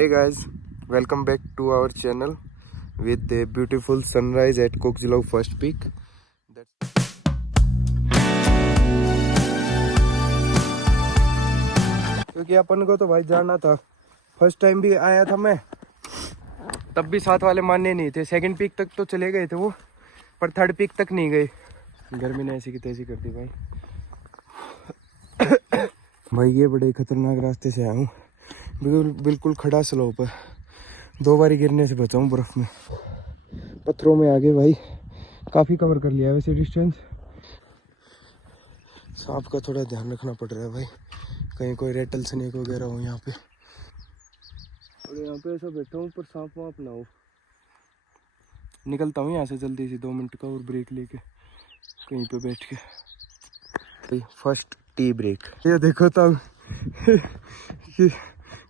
Hey guys, welcome back to our channel with the beautiful sunrise at Kokjilau first peak. क्योंकि अपन को तो भाई जाना था, फर्स्ट टाइम भी आया था मैं, तब भी साथ वाले मानने नहीं थे। सेकंड पीक तक तो चले गए थे वो, पर थर्ड पीक तक नहीं गए। गर्मी ने ऐसी की तैसी कर दी भाई। भाई ये बड़े खतरनाक रास्ते से आया हूँ, बिल्कुल खड़ा स्लोप है। 2 बारी गिरने से बचा हूँ बर्फ में, पत्थरों में आगे भाई। काफ़ी कवर कर लिया है वैसे डिस्टेंस। सांप का थोड़ा ध्यान रखना पड़ रहा है भाई, कहीं कोई रेटल स्नेक वगैरह हो यहाँ पे। और यहाँ पे ऐसा बैठा हूँ पर सांप वाप ना हो। निकलता हूँ यहाँ से जल्दी से, 2 मिनट का और ब्रेक लेके कहीं पे बैठ के। First tea break. ये देखो तब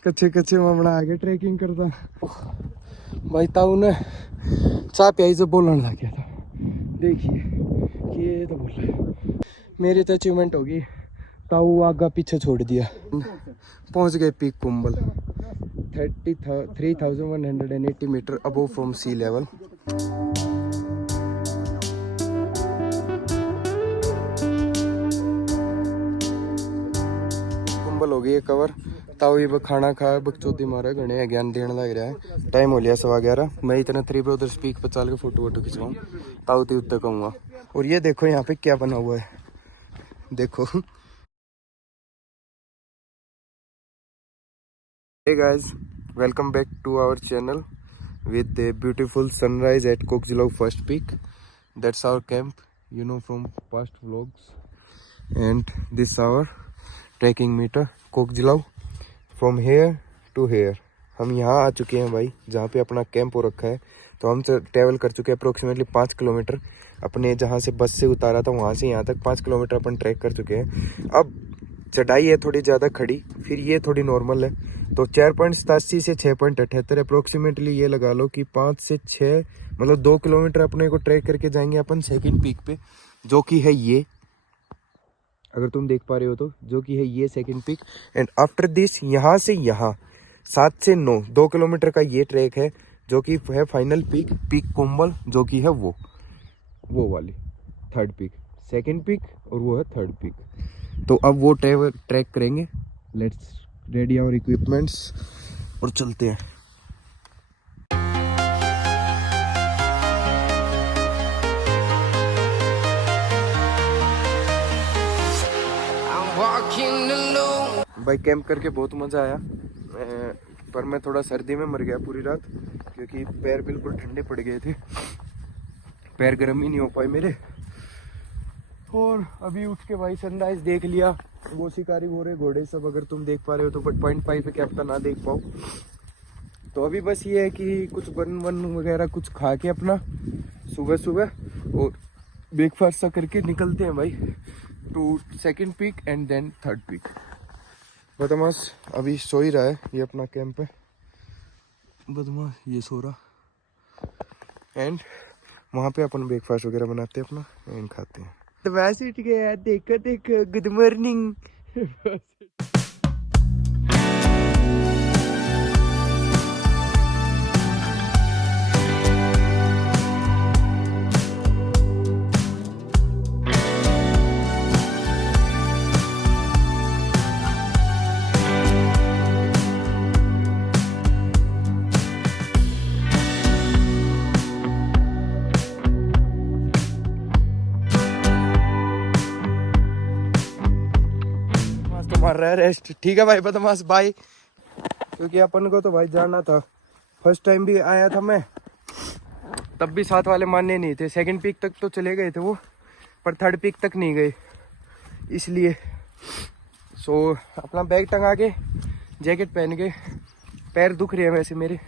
कच्चे कच्चे मामला आगे ट्रैकिंग करता भाई। ताऊ ने चाह प्याई से बोलने लग गया था, देखिए कि ये तो बोल रहा है। मेरी तो अचीवमेंट होगी, ताऊ आगा पीछे छोड़ दिया। पहुंच गए peak Kumbel, 33,180 metre above from sea level. Kumbel हो गई है कवर। ताऊ ये खाना खा बकचोदी मारा, घने ज्ञान देने लग रहा है। टाइम हो लिया 11:15। मैं इतना 3 पे उधर स्पीक पर चल के फोटो वोटो खिंचवाऊँ, ताऊ तो उत्तर कहूँगा। और ये देखो यहाँ पे क्या बना हुआ है, देखो। Hey guys, welcome back to our channel with the beautiful sunrise at Kokjilau first peak. That's our camp, you know from past vlogs. And this our trekking meter Kokjilau from here to here. हम यहाँ आ चुके हैं भाई, जहाँ पे अपना camp हो रखा है। तो हम ट्रेवल कर चुके हैं अप्रोक्सीमेटली 5 किलोमीटर। अपने जहाँ से बस से उतारा था वहाँ से यहाँ तक 5 किलोमीटर अपन ट्रैक कर चुके हैं। अब चढ़ाई है थोड़ी ज़्यादा खड़ी, फिर ये थोड़ी नॉर्मल है। तो 4.87 से 6.78 अप्रोक्सीमेटली ये लगा लो कि 5 से 6 मतलब 2 किलोमीटर अपने को ट्रैक करके जाएंगे अपन सेकंड पीक पे, जो कि है ये, अगर तुम देख पा रहे हो तो, जो कि है ये second peak. And after this यहाँ से यहाँ 7 से 9 2 किलोमीटर का ये ट्रैक है, जो कि है फाइनल पीक, पीक कुंभल, जो कि है वो वाली थर्ड पीक, सेकंड पीक, और वो है थर्ड पीक। तो अब वो ट्रैक करेंगे। लेट्स रेडी आवर इक्विपमेंट्स और चलते हैं। भाई कैंप करके बहुत मज़ा आया, पर मैं थोड़ा सर्दी में मर गया पूरी रात, क्योंकि पैर बिल्कुल ठंडे पड़ गए थे। पैर गर्म ही नहीं हो पाए मेरे। और अभी उठ के भाई सनराइज देख लिया। वो शिकारी हो रहे घोड़े सब, अगर तुम देख पा रहे हो तो, बट 0.5 है, क्या पता ना देख पाओ। तो अभी बस ये है कि कुछ बन वगैरह कुछ खा के अपना सुबह और ब्रेकफास्ट सा करके निकलते हैं भाई two second peak and then third peak. बदमाश अभी सो ही रहा है, ये अपना कैंप है। बदमाश ये सो रहा, एंड वहाँ पे अपन ब्रेकफास्ट वगैरह बनाते हैं अपना एंड खाते हैं। तो वैसे उठ गया, देखो गुड मॉर्निंग। मार रहा है रेस्ट, ठीक है भाई बदमाश बाय। क्योंकि अपन को तो भाई जाना था, फर्स्ट टाइम भी आया था मैं, तब भी साथ वाले मानने नहीं थे। सेकंड पीक तक तो चले गए थे वो, पर थर्ड पीक तक नहीं गए, इसलिए सो अपना बैग टंगा के जैकेट पहन के। पैर दुख रहे हैं वैसे मेरे,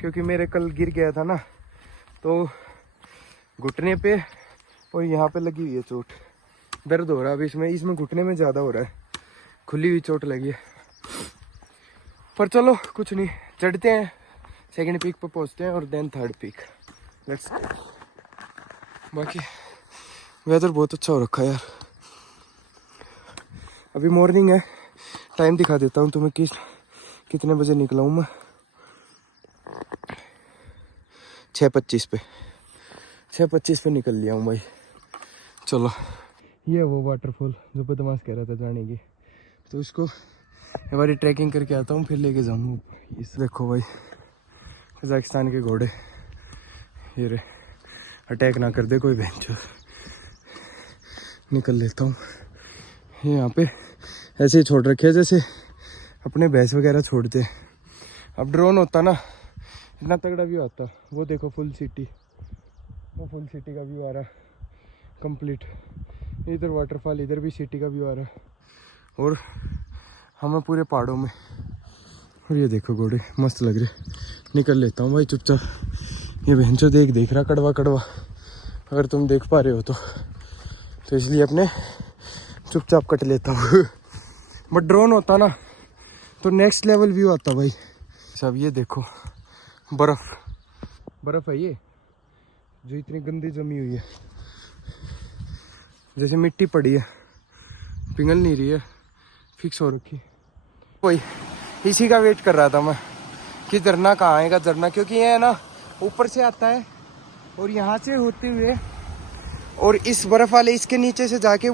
क्योंकि मेरे कल गिर गया था ना, तो घुटने पे और यहाँ पे लगी हुई है चोट, दर्द हो रहा है अभी इसमें घुटने में ज़्यादा हो रहा है, खुली हुई चोट लगी है। पर चलो कुछ नहीं, चढ़ते हैं, सेकंड पीक पर पहुंचते हैं और देन थर्ड पीक। लेट्स। बाकी वेदर बहुत अच्छा हो रखा है यार। अभी मॉर्निंग है, टाइम दिखा देता हूँ तुम्हें कि कितने बजे निकला हूँ मैं। 6:25 पे 6:25 पे निकल लिया हूँ भाई। चलो ये वो वाटरफॉल जो बदमाश कह रहा था जाने की, तो उसको एक बारी ट्रैकिंग करके आता हूँ, फिर लेके जाऊँगा। इस देखो भाई कजाकिस्तान के घोड़े, ये रे, अटैक ना कर दे कोई बेंच। निकल लेता हूँ। ये यहाँ पे ऐसे ही छोड़ रखे हैं जैसे अपने भैंस वगैरह छोड़ते। अब ड्रोन होता ना इतना तगड़ा व्यू आता। वो देखो फुल सिटी, वो फुल सिटी का व्यू आ रहा कंप्लीट। इधर वाटरफॉल, इधर भी सिटी का व्यू आ रहा और हमें पूरे पहाड़ों में। और ये देखो घोड़े मस्त लग रहे। निकल लेता हूँ भाई चुपचाप। ये बहन चो देख रहा कड़वा कड़वा, अगर तुम देख पा रहे हो तो इसलिए अपने चुपचाप कट लेता हूँ। बट ड्रोन होता ना तो नेक्स्ट लेवल व्यू आता भाई। सब ये देखो बर्फ है ये जो इतनी गंदी जमी हुई है, जैसे मिट्टी पड़ी है, पिघल नहीं रही है, फिक्स हो रखी। वही इसी का वेट कर रहा था मैं कि झरना कहाँ आएगा झरना, क्योंकि ये है ना ऊपर से आता है और यहाँ से होते हुए और इस बर्फ वाले इसके नीचे से जाके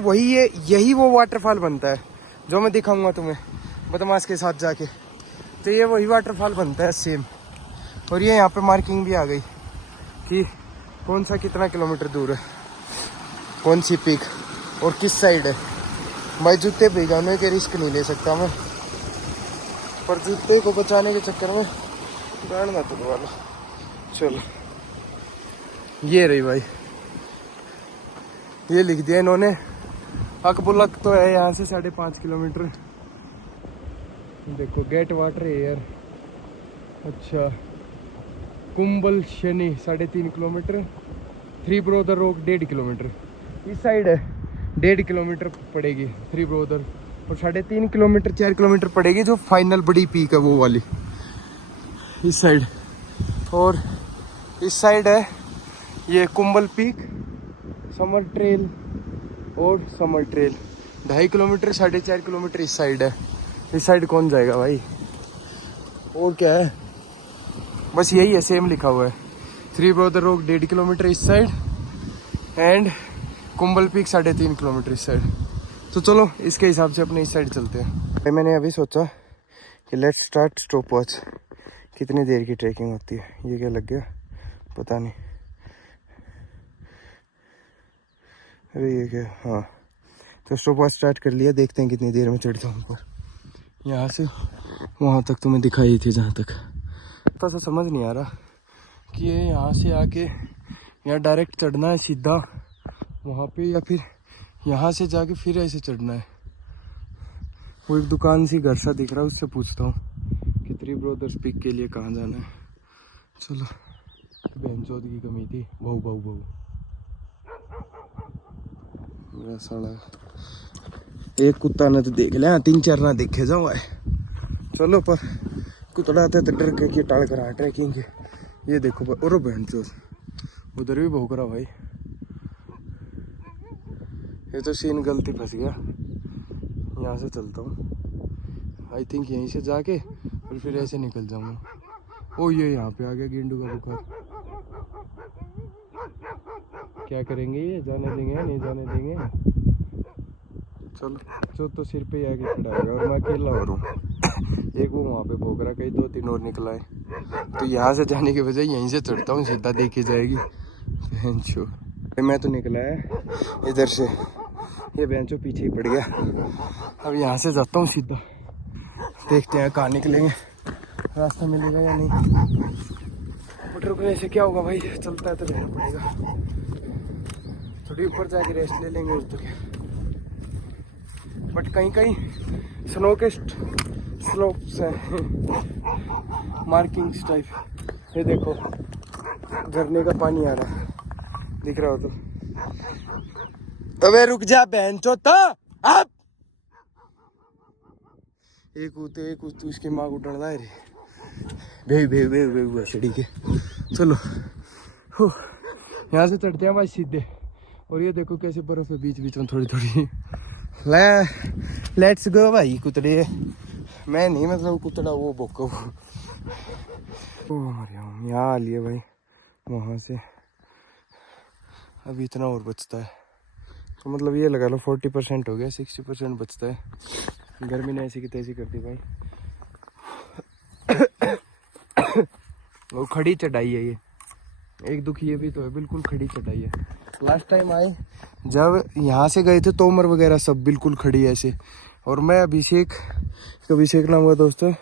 यही वो वाटरफॉल बनता है जो मैं दिखाऊंगा तुम्हें बदमाश के साथ जाके। तो ये वही वाटरफॉल बनता है सेम। और ये यहाँ पे मार्किंग भी आ गई कि कौन सा कितना किलोमीटर दूर है, कौन सी पीक और किस साइड है। भाई जूते भिगाने के रिस्क नहीं ले सकता मैं, पर जूते को बचाने के चक्कर में गाड़ ना तुम वाला। चलो ये रही भाई, ये लिख दिया इन्होंने। अकबुलक तो है यहाँ से 5.5 किलोमीटर। देखो गेट वाटर एयर, अच्छा Kumbhal Shani 3.5 kilometre, three brother रोक 1.5 किलोमीटर। इस साइड है 1.5 किलोमीटर पड़ेगी थ्री ब्रोदर, और 3.5 किलोमीटर 4 किलोमीटर पड़ेगी जो फाइनल बड़ी पीक है वो वाली इस साइड। और इस साइड है ये कुंबल पीक, समर ट्रेल और समर ट्रेल 2.5 किलोमीटर 4.5 किलोमीटर इस साइड है। इस साइड कौन जाएगा भाई, और क्या है, बस यही है, सेम लिखा हुआ है। थ्री ब्रोदर रोक 1.5 किलोमीटर इस side and Kumbhal peak 3.5 kilometre इस साइड। तो चलो इसके हिसाब से अपने इस साइड चलते हैं। मैंने अभी सोचा कि लेट्स स्टार्ट स्टॉप वॉच। कितनी देर की ट्रैकिंग होती है, ये क्या लग गया पता नहीं। अरे ये क्या, हाँ तो स्टॉप वॉच स्टार्ट कर लिया, देखते हैं कितनी देर में चढ़ता हूँ ऊपर। यहाँ से वहाँ तक तुम्हें दिखाई थी जहाँ तक, तो ऐसा समझ नहीं आ रहा कि ये यहाँ से आके यहाँ डायरेक्ट चढ़ना है सीधा वहाँ पे, या फिर यहाँ से जाके फिर ऐसे चढ़ना है। वो एक दुकान सी घर सा दिख रहा है, उससे पूछता हूँ कि थ्री ब्रोदर्स पीक के लिए कहाँ जाना है। चलो बहनचोद की कमी थी, बहु मेरा साला एक कुत्ता ने तो देख लिया, 3-4 ना देखे जाओ आए। चलो पर कुतड़ा आते तो डर के टाल करा ट्रैकिंग के। ये देखो और बहनचोद उधर भी भौंक रहा भाई। ये तो सीन गलती फंस गया, यहाँ से चलता हूँ आई थिंक, यहीं से जाके और फिर ऐसे निकल जाऊँगा। ओ ये यहाँ पे आ गया गेंडू का बुखार। क्या करेंगे ये, जाने देंगे या नहीं जाने देंगे। चलो जो तो सिर पे ही आके खड़ा होगा और मैं अकेला हो रहा हूँ। एक वो वहाँ पे भोग रहा, कहीं 2-3 और निकला है। तो यहाँ से जाने की बजाय यहीं से चढ़ता हूँ, सीधा देखी जाएगी। बेंचो मैं तो निकला है इधर से, ये बेंचो पीछे ही पड़ गया। अब यहाँ से जाता हूँ सीधा, देखते हैं कहाँ निकलेंगे, रास्ता मिलेगा या नहीं। बट रुकने से क्या होगा भाई, चलता है तो रहना पड़ेगा। थोड़ी ऊपर जाके रेस्ट ले लेंगे उस तो क्या। बट कहीं कहीं स्नो के स्लोप्स हैं, मार्किंग्स टाइप। ये देखो झरने का पानी आ रहा है, दिख रहा हो तो। अबे रुक जा बहनचो तो अब एक उसकी माँ को डरना है रे भे सड़ी के। चलो यहाँ से चढ़ते हैं भाई सीधे। और ये देखो कैसे बर्फ है बीच बीच में थोड़ी थोड़ी। लेट्स गो भाई कुतड़े, मैं नहीं मतलब कुतड़ा वो बोको। ओ मरियम यहाँ आ लिए भाई, वहाँ से अभी इतना और बचता है, तो मतलब ये लगा लो 40% हो गया, 60% बचता है। गर्मी ने ऐसी की तैसी कर दी भाई। वो खड़ी चढ़ाई है ये, एक दुख ये भी तो है, बिल्कुल खड़ी चढ़ाई है। लास्ट टाइम आए जब यहाँ से गए थे तोमर वगैरह सब बिल्कुल खड़ी ऐसे, और मैं अभिषेक नाम हुआ दोस्तों,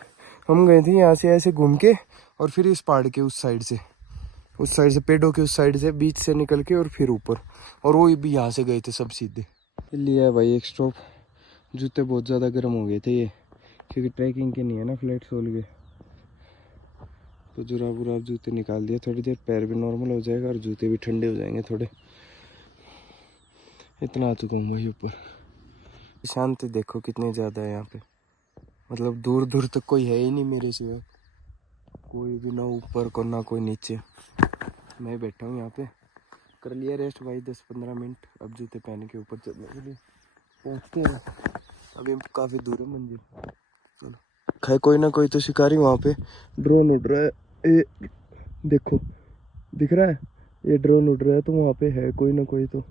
हम गए थे यहाँ से ऐसे घूम के और फिर इस पहाड़ के उस साइड से पेड़ों के उस साइड से बीच से निकल के और फिर ऊपर, और वो भी यहाँ से गए थे सब सीधे। लिया भाई एक स्टॉप, जूते बहुत ज़्यादा गर्म हो गए थे ये, क्योंकि ट्रैकिंग के नहीं है ना, फ्लैट सोल के, तो जुराब जूते निकाल दिया। थोड़ी देर पैर भी नॉर्मल हो जाएगा और जूते भी ठंडे हो जाएंगे थोड़े। इतना आ चुका हूँ भाई ऊपर। शांति देखो कितनी ज़्यादा है यहाँ पे, मतलब दूर दूर तक कोई है ही नहीं मेरे सिवा, कोई भी ना ऊपर को ना कोई नीचे। मैं बैठा हूँ यहाँ पे, कर लिया रेस्ट भाई 10-15 मिनट। अब जूते पहन के ऊपर चलने के लिए पहुँचते हैं। अभी काफ़ी दूर है मंजिल। चलो खाए, कोई ना कोई तो शिकारी वहाँ पे ड्रोन उड़ रहा है, ये देखो दिख रहा है, ये ड्रोन उड़ रहा है, तो वहाँ पे है कोई ना कोई तो।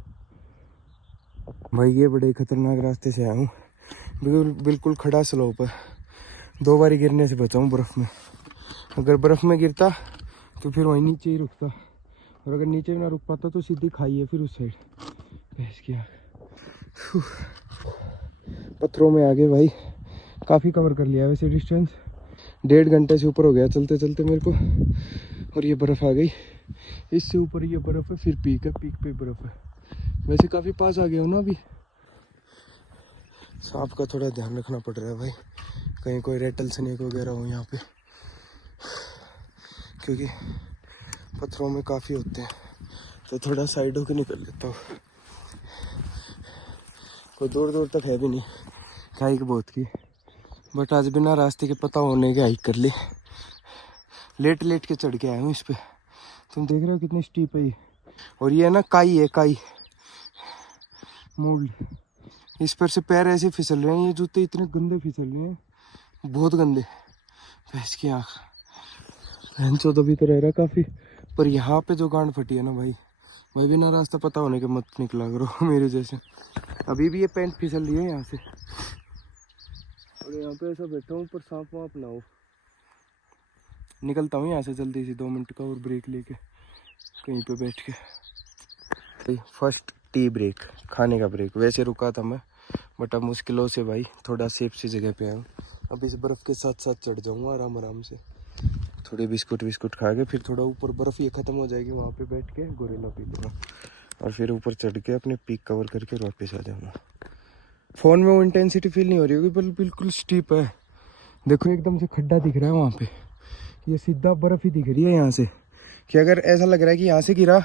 भाई ये बड़े खतरनाक रास्ते से आया हूँ, बिल्कुल खड़ा स्लोप है, 2 बारी गिरने से बचा हूँ बर्फ़ में। अगर बर्फ़ में गिरता तो फिर वहीं नीचे ही रुकता, और अगर नीचे भी ना रुक पाता तो सीधी खाई है फिर उस साइड। भैंस की आँख। पत्थरों में आगे भाई काफ़ी कवर कर लिया वैसे डिस्टेंस, 1.5 घंटे से ऊपर हो गया चलते चलते मेरे को। और ये बर्फ़ आ गई, इससे ऊपर ये बर्फ़ है, फिर पीक है, पीक पे बर्फ़ है। वैसे काफ़ी पास आ गया हूँ ना अभी। सांप का थोड़ा ध्यान रखना पड़ रहा है भाई, कहीं कोई रेटल स्नेक वगैरह हो यहाँ पे, क्योंकि पत्थरों में काफ़ी होते हैं, तो थोड़ा साइड होकर निकल लेता हूँ। कोई दूर दूर तक है भी नहीं, हाइक बहुत की, बट आज बिना रास्ते के पता होने के हाइक कर ली। लेट के चढ़ के आया हूँ इस पे, तुम देख रहे हो कितनी स्टीप है ये। और ये ना काई है, काई मोल्ड, इस पर से पैर ऐसे फिसल रहे हैं, ये जूते इतने गंदे फिसल रहे हैं, बहुत गंदे। भैंस की आँख, भैंसों तो भी तो रह रहा काफ़ी, पर यहाँ पे जो गांड फटी है ना भाई बिना रास्ता पता होने के मत निकला करो मेरे जैसे। अभी भी ये पैंट फिसल रही है यहाँ से, और यहाँ पे ऐसा बैठा हूँ पर सांप वाप ना हो। निकलता हूँ यहाँ से जल्दी से, 2 मिनट का और ब्रेक लेके कहीं पे बैठ के। फर्स्ट टी ब्रेक, खाने का ब्रेक। वैसे रुका था मैं, बट अब मुश्किलों से भाई थोड़ा सेफ सी जगह पे आया हूँ। अब इस बर्फ़ के साथ साथ चढ़ जाऊँगा आराम से, थोड़े बिस्कुट खा के, फिर थोड़ा ऊपर बर्फ़ ये ख़त्म हो जाएगी, वहाँ पे बैठ के गोरेला पी लूँगा, और फिर ऊपर चढ़ के अपने पीक कवर करके वापस आ जाऊँगा। फ़ोन में वो इंटेंसिटी फील नहीं हो रही होगी, बिल्कुल स्टीप है। देखो एकदम से खड्डा दिख रहा है वहाँ पे, ये सीधा बर्फ़ ही दिख रही है यहाँ से, कि अगर ऐसा लग रहा है कि यहाँ से गिरा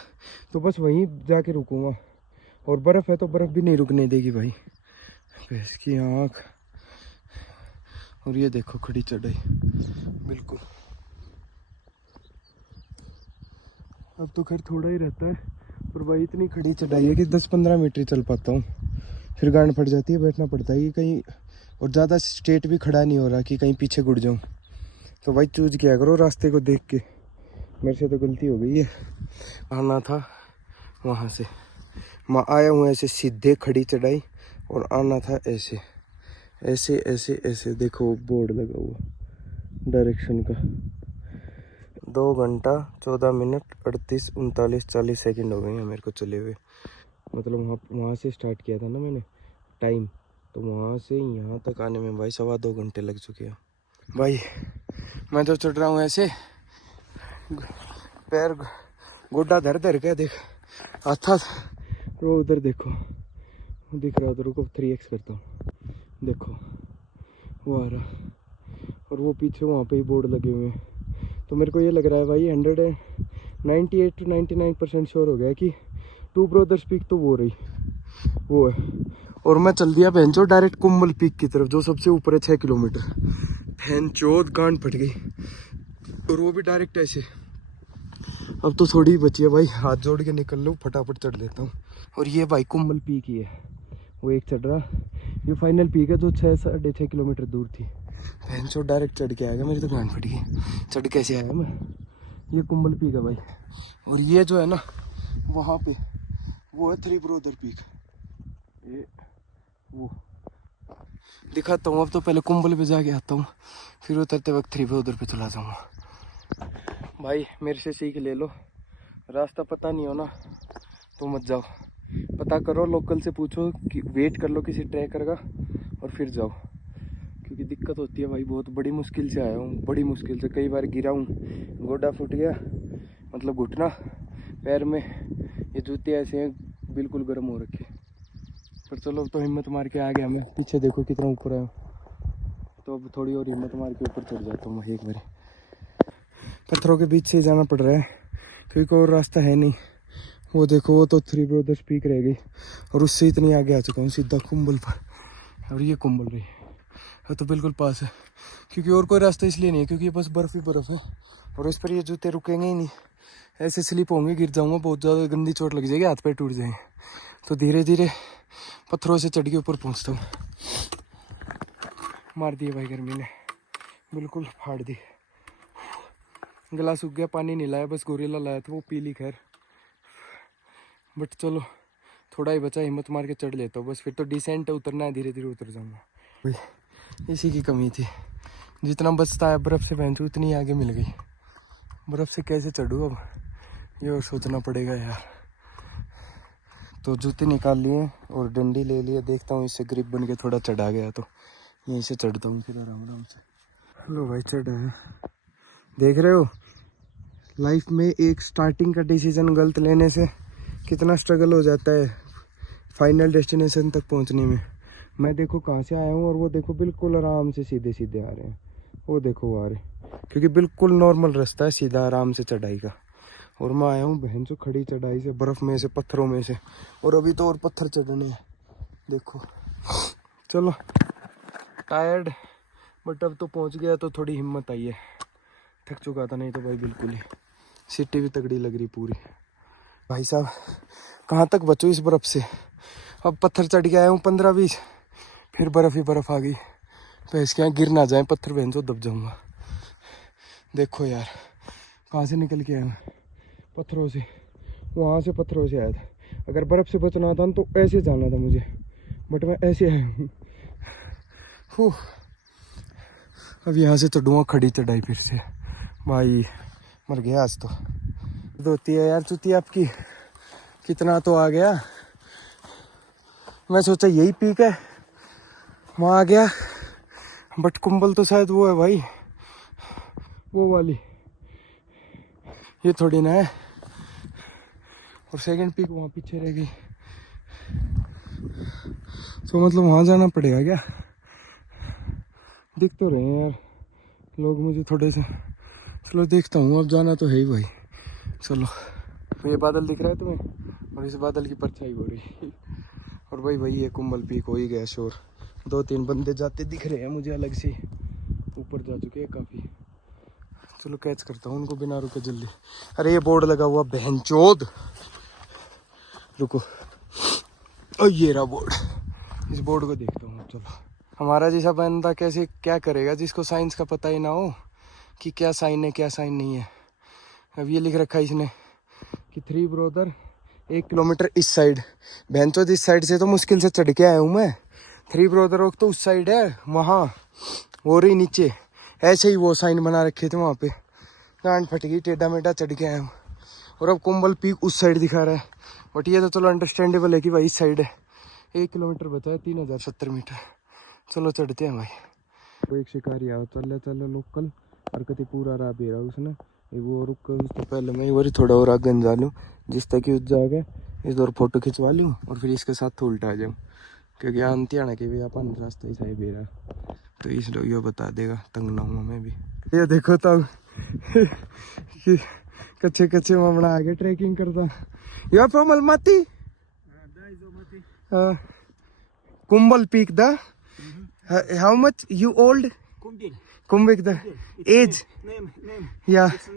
तो बस वहीं जाके रुकूँगा, और बर्फ़ है तो बर्फ़ भी नहीं रुकने देगी भाई। भैंस की आँख। और ये देखो खड़ी चढ़ाई बिल्कुल। अब तो खैर थोड़ा ही रहता है, पर भाई इतनी खड़ी चढ़ाई है कि 10-15 मीटर चल पाता हूँ, फिर गांड फट जाती है, बैठना पड़ता है कि कहीं, और ज़्यादा स्ट्रेट भी खड़ा नहीं हो रहा कि कहीं पीछे गुड़ जाऊँ। तो भाई चूज किया करो रास्ते को देख के, मेरे से तो गलती हो गई है। आना था वहाँ से, मैं आया हूँ ऐसे सीधे खड़ी चढ़ाई, और आना था ऐसे ऐसे ऐसे ऐसे। देखो बोर्ड लगा हुआ डायरेक्शन का। 2 घंटा 14 मिनट 38 39 40 सेकंड हो गए हैं मेरे को चले हुए। मतलब वहाँ से स्टार्ट किया था ना मैंने टाइम, तो वहाँ से यहाँ तक आने में भाई 2.25 घंटे लग चुके हैं भाई। मैं तो चढ़ रहा हूँ ऐसे, पैर गोड्डा धर के देख आता, वो उधर देखो दिख रहा, तो रुको 3x करता हूँ, देखो वो आ रहा, और वो पीछे वहाँ पे ही बोर्ड लगे हुए हैं। तो मेरे को ये लग रहा है भाई 198 to 99% श्योर हो गया कि टू ब्रदर्स पीक तो वो है। और मैं चल दिया भैंचो डायरेक्ट कुंभल पीक की तरफ, जो सबसे ऊपर है 6 किलोमीटर। भैंचोद गांड फट गई, और वो भी डायरेक्ट ऐसे। अब तो थोड़ी ही बची है भाई, हाथ जोड़ के निकल लो, फटाफट चढ़ लेता हूँ। और ये भाई कुंभल पीक ही है, वो एक चढ़ रहा, ये फाइनल पीक है जो 6-6.5 किलोमीटर दूर थी। भैंचो डायरेक्ट चढ़ के आ गया, मेरी तो गांड फट गई। चढ़ कैसे आया मैं, ये कुंबल पीक है भाई। और ये जो है ना वहाँ पे वो है थ्री ब्रदर पीक। ये वो दिखाता हूँ। अब तो पहले कुंबल पे जाके आता हूँ, फिर उतरते वक्त थ्री ब्रदर पे चला जाऊँगा। भाई मेरे से सीख ले लो, रास्ता पता नहीं हो ना तो मत जाओ, पता करो, लोकल से पूछो कि वेट कर लो किसी ट्रैकर का और फिर जाओ, क्योंकि दिक्कत होती है भाई। बहुत बड़ी मुश्किल से आया हूँ, बड़ी मुश्किल से, कई बार गिरा हूँ, गोडा फूट गया, मतलब घुटना पैर में। ये जूते ऐसे हैं बिल्कुल गर्म हो रखे। पर चलो अब तो हिम्मत मार के आ गया मैं। पीछे देखो कितना ऊपर आया, तो अब थोड़ी और हिम्मत मार के ऊपर चढ़ जाता हूँ एक बार। पत्थरों के बीच से जाना पड़ रहा है क्योंकि और रास्ता है नहीं। वो देखो वो तो थ्री ब्रदर्स पीक रह गई और उससे इतनी आगे आ चुका हूँ सीधा कुंबल पर। और ये कुंबल रही है तो बिल्कुल पास है, क्योंकि और कोई रास्ता इसलिए नहीं है क्योंकि बस बर्फ़ ही बर्फ़ है और इस पर ये जूते रुकेंगे ही नहीं। ऐसे स्लिप होंगे, गिर जाऊँगा, बहुत ज़्यादा गंदी चोट लग जाएगी, हाथ पैर टूट जाएंगे। तो धीरे धीरे पत्थरों से चढ़ के ऊपर पहुँचता हूँ। मार दिए भाई गर्मी ने, बिल्कुल फाड़ दी। गला सूख गया, पानी नहीं लाया, बस गोरिल्ला लाया था, वो पी ली खैर। बट चलो थोड़ा ही बचा, हिम्मत मार के चढ़ लेता हूँ बस। फिर तो डिसेंट है, उतरना है, धीरे धीरे उतर जाऊँगा भाई। इसी की कमी थी, जितना बचता है बर्फ़ से पहनती उतनी आगे मिल गई। बर्फ़ से कैसे चढ़ूँ अब, ये और सोचना पड़ेगा यार। तो जूते निकाल लिए और डंडी ले लिए, देखता हूँ इससे ग्रिप बन के थोड़ा चढ़ा गया तो यहीं से चढ़ता हूँ फिर आराम आराम से। हेलो भाई, चढ़ा है। देख रहे हो लाइफ में एक स्टार्टिंग का डिसीजन गलत लेने से कितना स्ट्रगल हो जाता है फाइनल डेस्टिनेशन तक पहुंचने में। मैं देखो कहाँ से आया हूँ और वो देखो बिल्कुल आराम से सीधे सीधे आ रहे हैं। वो देखो वो आ रहे, क्योंकि बिल्कुल नॉर्मल रास्ता है सीधा आराम से चढ़ाई का। और मैं आया हूँ बहन से खड़ी चढ़ाई से, बर्फ़ में से, पत्थरों में से, और अभी तो और पत्थर चढ़ने हैं देखो। चलो टायर्ड, बट अब तो पहुँच गया तो थोड़ी हिम्मत आई है। थक चुका था नहीं तो भाई बिल्कुल ही। सीटी भी तगड़ी लग रही पूरी। भाई साहब कहाँ तक बचो इस बर्फ़ से। अब पत्थर चढ़ के आया हूँ 15-20, फिर बर्फ़ ही बर्फ़ आ गई। भैंस के यहाँ गिर ना जाए पत्थर, बहन चो दब जाऊँगा। देखो यार कहाँ से निकल के आया मैं, पत्थरों से, वहाँ से पत्थरों से आया था। अगर बर्फ़ से बचना था तो ऐसे जाना था मुझे, बट मैं ऐसे आया हूँ। अब यहाँ से चढ़ूँगा खड़ी चढ़ाई फिर से। भाई मर गया आज तो। होती है यार चुती आपकी, कितना तो आ गया। मैं सोचा यही पीक है, वहाँ आ गया, बट कुंबल तो शायद वो है भाई, वो वाली, ये थोड़ी ना है। और सेकंड पीक वहाँ पीछे रह गई, तो मतलब वहाँ जाना पड़ेगा क्या। दिख तो रहे हैं यार लोग मुझे थोड़े से। चलो देखता हूँ, अब जाना तो है ही भाई। चलो ये बादल दिख रहा है तुम्हें, और इस बादल की परछाई हो रही। और भाई ये कुंबल पीक हो ही गया शोर। 2-3 बंदे जाते दिख रहे हैं मुझे अलग से, ऊपर जा चुके हैं काफ़ी। चलो कैच करता हूँ उनको बिना रुके जल्दी। अरे ये बोर्ड लगा हुआ बहनचोद, रुको, ये रहा बोर्ड, इस बोर्ड को देखता हूँ। चलो हमारा जैसा बंदा कैसे क्या करेगा जिसको साइंस का पता ही ना हो कि क्या साइन है क्या साइन नहीं है। अब ये लिख रखा है इसने कि थ्री ब्रदर 1 किलोमीटर इस साइड। बहनचोद इस साइड से तो मुश्किल से चढ़ के आया हूँ मैं। थ्री ब्रदर तो उस साइड है, वहाँ वो रही नीचे। ऐसे ही वो साइन बना रखे थे वहाँ पे, गांड फट गई, टेढ़ा मेढ़ा चढ़ के आया हूँ। और अब कुंबल पीक उस साइड दिखा रहा है, बट ये तो चलो अंडरस्टैंडेबल है कि भाई इस साइड है। 1 किलोमीटर बचा है, 3070 मीटर। चलो चढ़ते हैं भाई। वो एक शिकारी आया, चल लोकल हरकत पूरा रहा भी रहा उसने। वो रुक तो पहले मैं वही थोड़ा और आगे जा लूँ जिस तक कि उस जाएगा, इस दौर फोटो खिंचवा लूँ और फिर इसके साथ तो उल्टा आ जाऊँ, क्योंकि आंती आना के भी अपन रास्ते ही सही बेरा, तो इसलिए ये बता देगा, तंग ना हूँ मैं भी। ये देखो तब कच्चे कच्चे मामला आगे ट्रैकिंग करता। You are from Almaty? Kumbel peak the how much you old? Kumbik the age? Name. Yeah. It's,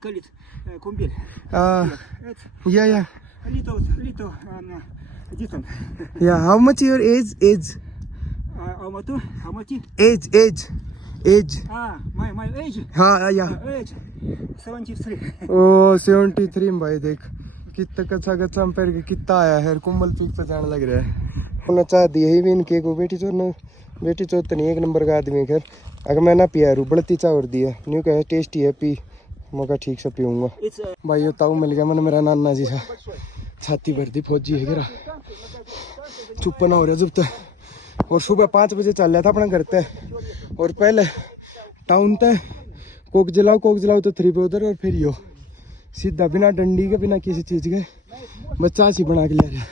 call it Kumbil. Yeah. A little different. Yeah. How much your age? How much? Age. Age My age. हाँ या Age. 73. ओ 73 में भाई देख कितना कच्चा कच्चा पैर के कितना आया है कुंबल पीक पे जाने लग रहा है उन्हें चाह दी ही भी इनके को बेटी चोर तो नहीं एक नंबर का आदमी खैर अगर मैं ना पिया रू बड़ती चाह और दिया न्यू कहे टेस्टी है पी मौका ठीक से पीऊंगा भाई ये ताऊ मिल गया मैंने मेरा नाना जी सा छाती भर दी फौजी है गिरा चुप ना हो रहा जब तक और सुबह 5 बजे चल रहा था अपना घर पे और पहले टाउन तक कोक जलाओ तो 3 पे उधर और फिर यो सीधा बिना डंडी के बिना किसी चीज के बच्चा सी बना के ले रहा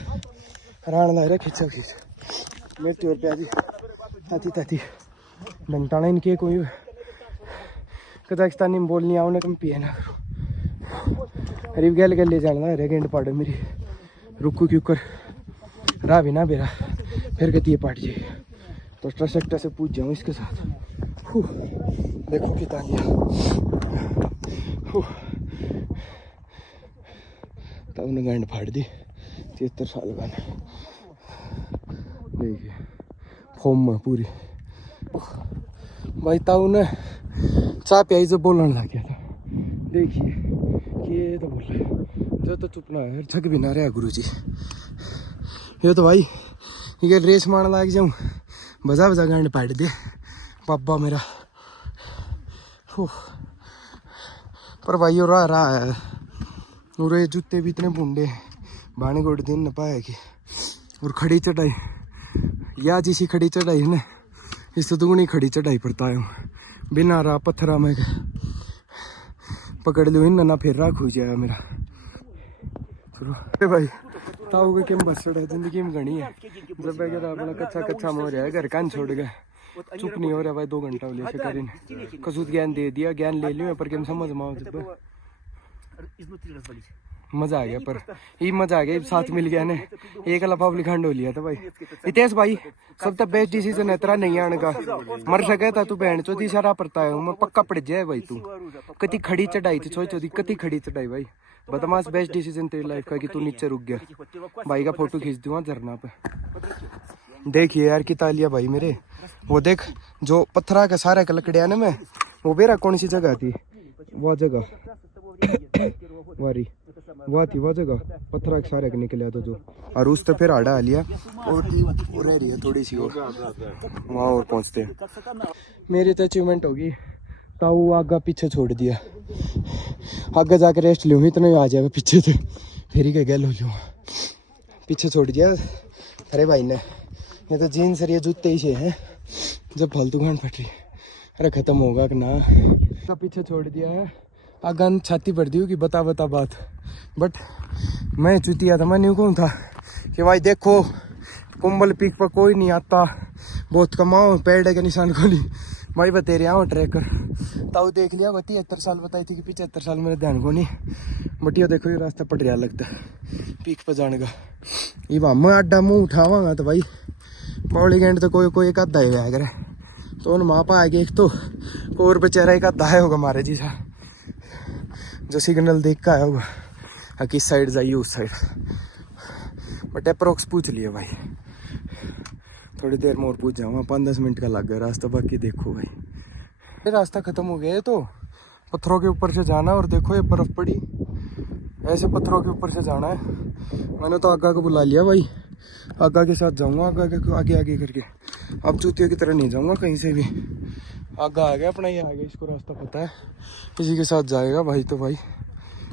हरान ला रहा खिंचा खींच मिर्ची और प्याजी ताती डंटाना इनके कोई कजाकिस्तानी में बोलनी आओ ना कम पिए ना गरीब गैल गल ले जाना रे गेंद पाड़े मेरी रुकू क्यों कर रहा भी ना बेरा फिर कहती है पाट जाएगी तो ट्रस्ट से पूछ जाऊँ इसके साथ देखो कितना लिया तब उन्हें गांड फाड़ दी 73 साल का देखिए फोम में पूरी भाई ताऊ ने चाह पियाई जो बोलने लग गया था देखिए कि ये तो बोल रहे जो तो चुप ना है छक भी ना रहा गुरुजी ये तो भाई ये रेस मारने लग जाऊँ बजा गांड फाड़ दे पापा मेरा पर भाई और रहा है और ये जूते भी इतने बूंदे बाणी गोड़ दिन न पाए कि और खड़ी चढ़ाई या जिसी खड़ी चढ़ाई है ना इस दुगनी खड़ी चढ़ाई पड़ता है बिना रहा पत्थरा में पकड़ लो इन ना फिर राख हो जाएगा मेरा चलो भाई ताऊ के केम बस चढ़ा जिंदगी में घनी है जब वगैरह अपना कच्चा मोह रहा है घर कान छोड़ गए चुप नहीं हो रहा भाई 2 घंटा हो लिया करीन कसूत ज्ञान दे दिया ज्ञान ले लियो पर केम समझ में आओ मजा आ गया पर ये मजा आ गया साथ मिल गया ने एक पब्लिक खंड हो लिया था भाई इतिहास भाई सब तो बेस्ट डिसीजन है तेरा नहीं आने का मर सके था तू बहन चौथी सारा पड़ता है मैं पक्का पड़ जाए भाई तू कति खड़ी चढ़ाई थी सोच चौथी कति खड़ी चढ़ाई भाई बदमाश बेस्ट डिसीजन तेरी लाइफ का कि तू नीचे रुक गया भाई का फोटो खींच दूंगा झरना पे देखिए यार कितना लिया भाई मेरे वो देख जो पत्थरा का सारा का लकड़िया ना मैं वो बेरा कौन सी जगह थी वो जगह वारी वह जगह पत्थरा के सारे निकले तो जो और उस तो फिर आड़ा आ लिया और रह रही है थोड़ी सी और वहाँ और पहुँचते हैं मेरी तो अचीवमेंट होगी ताऊ आगा पीछे छोड़ दिया आगे जाके रेस्ट लूँ इतना आ जाएगा पीछे से फिर ही गैल हो लूँ पीछे छोड़ दिया अरे भाई ने ये तो जीन्स और ये जूते ही से हैं जब फालतू घाट फट रही अरे ख़त्म होगा कि ना तो पीछे छोड़ दिया है आगन छाती पड़ दी होगी बता बात बट मैं चुतिया था मैं न्यू कौन था कि भाई देखो कुंबल पीक पर कोई नहीं आता बहुत कमाओ पेड़ के निशान को नहीं भाई बते रहे आओ ट्रैकर ताऊ देख लिया 73 साल बताई थी कि 75 साल मेरे ध्यान को नहीं बट ये देखो ये रास्ता पट रहा लगता है पीक पर जाने का ये वहाँ मैं अड्डा मुँह उठावागा तो भाई पौड़ी गेंड तो कोई एक आधा ही आएगा तो उन वहाँ पर आएगा एक तो और बेचारा एक आधा होगा हमारे जी सा जो सिग्नल देख का आया होगा किस साइड जाइए उस साइड बट अप्रोक्स पूछ लिया भाई थोड़ी देर में और पूछ जाऊँगा 5-10 मिनट का लग गया रास्ता बाकी देखो भाई ये रास्ता ख़त्म हो गया है तो पत्थरों के ऊपर से जाना और देखो ये बर्फ़ पड़ी ऐसे पत्थरों के ऊपर से जाना है मैंने तो आगा को बुला लिया भाई आगा के साथ जाऊँगा आगे करके अब जूतियों की तरह नहीं जाऊँगा कहीं से भी आगा आ गया अपना ही आ गया इसको रास्ता पता है किसी के साथ जाएगा भाई तो भाई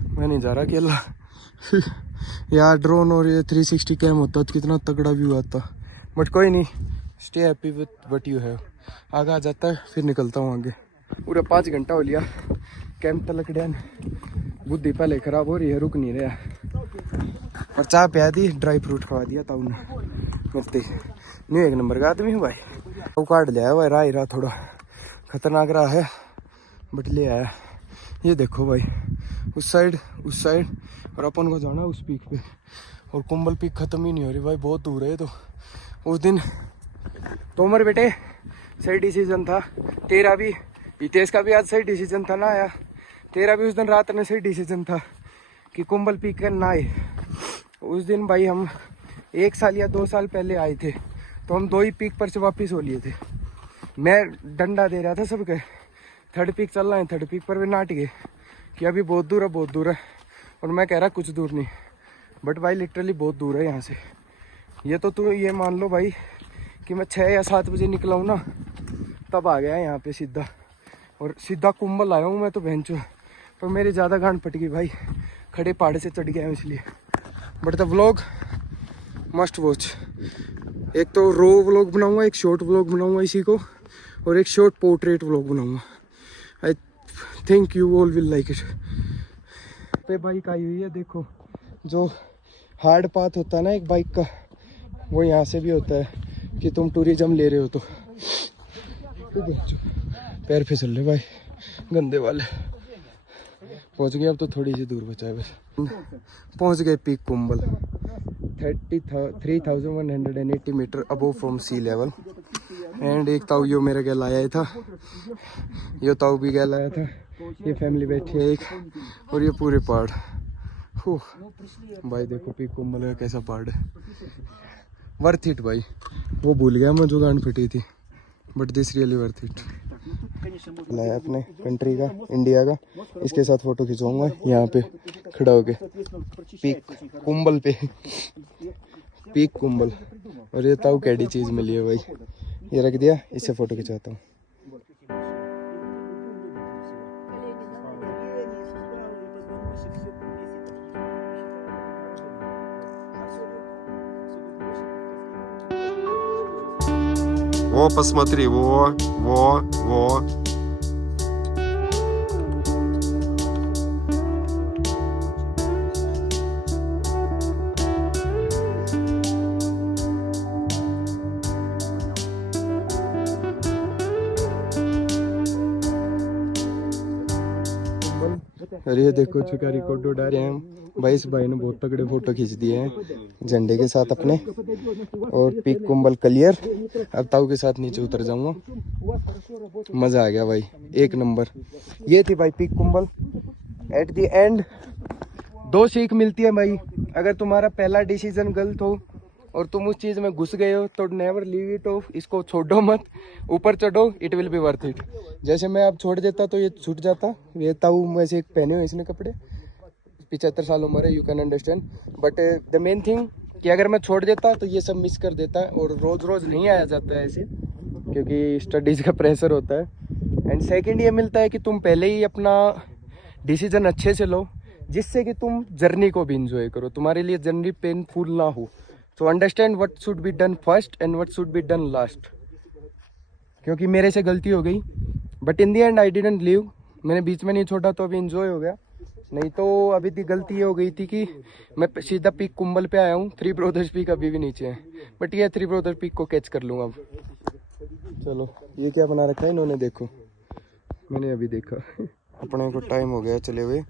मैं नहीं जा रहा अकेला यार ड्रोन और ये 360 कैम होता तो कितना तगड़ा व्यू आता बट कोई नहीं stay happy with what you have आगे आ जाता है फिर निकलता हूँ आगे पूरा 5 घंटा हो लिया कैंप तलक डैन बुद्धि पहले ख़राब हो रही है रुक नहीं रहा और चाय पिया दी ड्राई फ्रूट खवा दिया था उन्हें मिलते नहीं एक नंबर का आदमी हूँ भाई वो काट लिया भाई रहा थोड़ा खतरनाक रहा है बट ले आया ये देखो भाई उस साइड और अपन को जाना उस पीक पे और कुंबल पीक ख़त्म ही नहीं हो रही भाई बहुत दूर है तो उस दिन तोमर बेटे सही डिसीजन था तेरा भी हितेश का भी आज सही डिसीजन था ना आया तेरा भी उस दिन रात में सही डिसीजन था कि कुंबल पीक का ना आए उस दिन भाई हम 1 साल या 2 साल पहले आए थे तो हम 2 ही पीक पर से वापस हो लिए थे मैं डंडा दे रहा था सबके, थर्ड पीक चल रहा है, थर्ड पीक पर भी नाट गए कि अभी बहुत दूर है, बहुत दूर है। और मैं कह रहा कुछ दूर नहीं, बट भाई लिटरली बहुत दूर है यहाँ से। ये तो तू ये मान लो भाई कि मैं 6 या 7 बजे निकला हूँ ना, तब आ गया यहाँ पे सीधा, और सीधा कुंभल आया हूँ मैं तो बहन चो। पर मेरी ज़्यादा गांड फट गई भाई, खड़े पहाड़ से चढ़ गया हूँ इसलिए। But the vlog must watch. एक तो रो व्लॉग बनाऊंगा, एक शॉर्ट व्लॉग बनाऊंगा इसी को, और एक शॉर्ट पोर्ट्रेट व्लॉग बनाऊंगा। I think you all will like it. पे बाइक आई हुई है देखो, जो हार्ड पाथ होता है ना एक बाइक का, वो यहाँ से भी होता है कि तुम टूरिज्म ले रहे हो तो। पैर फिसल रहे भाई गंदे वाले। पहुँच गए, अब तो थोड़ी सी दूर बचा है बस। पहुँच गए peak Kumbel, 3,180 metre above from sea level. And एक ताऊ यो मेरा गैल आया था, यो ताऊ भी गैल आया था, ये फैमिली बैठी है एक, और ये पूरे पहाड़। भाई देखो पीक कुंभल का कैसा पहाड़ है, वर्थ इट भाई। वो भूल गया मैं जो गांड फटी थी, but this really worth it. लाया अपने कंट्री का, इंडिया का, इसके साथ फोटो खिंचवाऊंगा यहाँ पे खड़ा होके पीक कुंभल पे, पीक कुंभल। और ये ताऊ कैडी चीज मिली है भाई, ये रख दिया, इससे फोटो खिंचवाता हूँ। О, посмотри, во. अरे ये देखो चुका रिकॉर्ड उड़ा रहे हैं हम भाई। इस भाई ने बहुत तगड़े फोटो खींच दिए हैं झंडे के साथ अपने, और पीक कुंभल क्लियर। अब ताऊ के साथ नीचे उतर जाऊंगा, मजा आ गया भाई, एक नंबर। ये थी भाई peak Kumbhal. At the end 2 सीख मिलती है भाई। अगर तुम्हारा पहला डिसीजन गलत हो और तुम उस चीज में घुस गए हो तो नेवर लीव इट ऑफ, इसको छोड़ो मत, ऊपर चढ़ो, it will be worth it. जैसे मैं अब छोड़ देता तो ये छूट जाता। ये ताऊ वैसे पहने हुए इसने कपड़े, 75 साल उम्र है, you can understand. But the main thing कि अगर मैं छोड़ देता तो ये सब मिस कर देता है, और रोज रोज नहीं आया जाता है ऐसे, क्योंकि स्टडीज का प्रेशर होता है। एंड सेकेंड ये मिलता है कि तुम पहले ही अपना डिसीजन अच्छे से लो, जिससे कि तुम जर्नी को भी इंजॉय करो, तुम्हारे लिए जर्नी पेनफुल ना हो। So understand what should be done first and what should be done last. क्योंकि मेरे से गलती हो गई, but in the and I didn't leave. मैंने बीच में नहीं छोड़ा तो अभी इंजॉय हो गया, नहीं तो अभी दी गलती ये हो गई थी कि मैं सीधा पीक कुंभल पे आया हूँ। 3 ब्रदर्स पीक अभी भी नीचे है, बट ये 3 ब्रदर्स पीक को कैच कर लूँगा अब। चलो ये क्या बना रखा है इन्होंने, देखो मैंने अभी देखा। अपने को टाइम हो गया चले हुए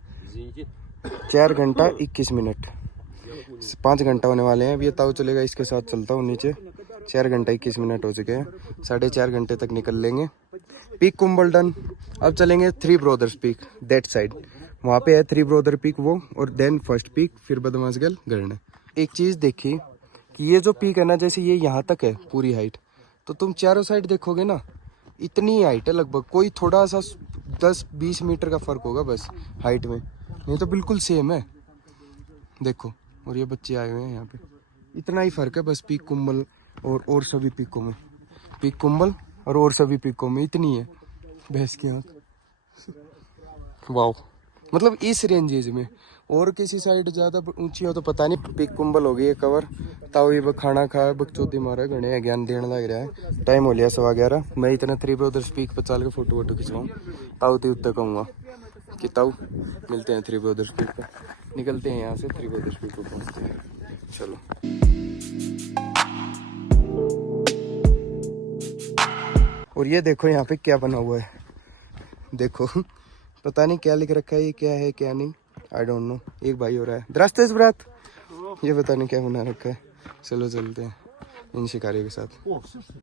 4 घंटा 21 मिनट, 5 घंटा होने वाले हैं। अब ये ताऊ चलेगा, इसके साथ चलता हूँ नीचे। 4 घंटा 21 मिनट हो चुके हैं, 4.5 घंटे तक निकल लेंगे। Peak Kumbel done. अब चलेंगे 3 ब्रदर्स पीक दैट साइड, वहाँ पे है 3 ब्रदर पीक वो, और देन फर्स्ट पीक, फिर बदमाशगल गढ़ने। एक चीज़ देखी कि ये जो पीक है ना, जैसे ये यहाँ तक है पूरी हाइट, तो तुम चारों साइड देखोगे ना इतनी हाइट है लगभग, कोई थोड़ा सा 10-20 मीटर का फर्क होगा बस हाइट में, नहीं तो बिल्कुल सेम है देखो। और ये बच्चे आए हुए हैं यहाँ पे, इतना ही फर्क है बस पीक कुंभल और सभी पीकों में। पीक कुंभल और सभी पीकों में इतनी है भैंस की आँख। वाओ, मतलब इस रेंजेज में। और किसी साइड ज़्यादा ऊंची हो तो पता नहीं। पीक कुंभल हो गई है कवर। ताऊ ये खाना खा बकचोदी मारा, घने ज्ञान देने लग रहा है। टाइम हो लिया 11:15। मैं इतना 3 ब्रदर्स पीक पर चल के फोटो वोटो खिंचवाऊँ। ताऊ तो उत्तर कहूँगा कि ताऊ मिलते हैं 3 ब्रदर्स पीक पर, निकलते हैं यहाँ से 3 ब्रदर्स पीक पर पहुँचते हैं। चलो और ये देखो यहाँ पे क्या बना हुआ है, देखो पता नहीं क्या लिख रखा है, ये क्या है क्या नहीं, आई डोंट नो। एक भाई हो रहा है द्रस्तेज ब्रात, ये पता नहीं क्या बना रखा है। चलो चलते हैं इन शिकारियों के साथ।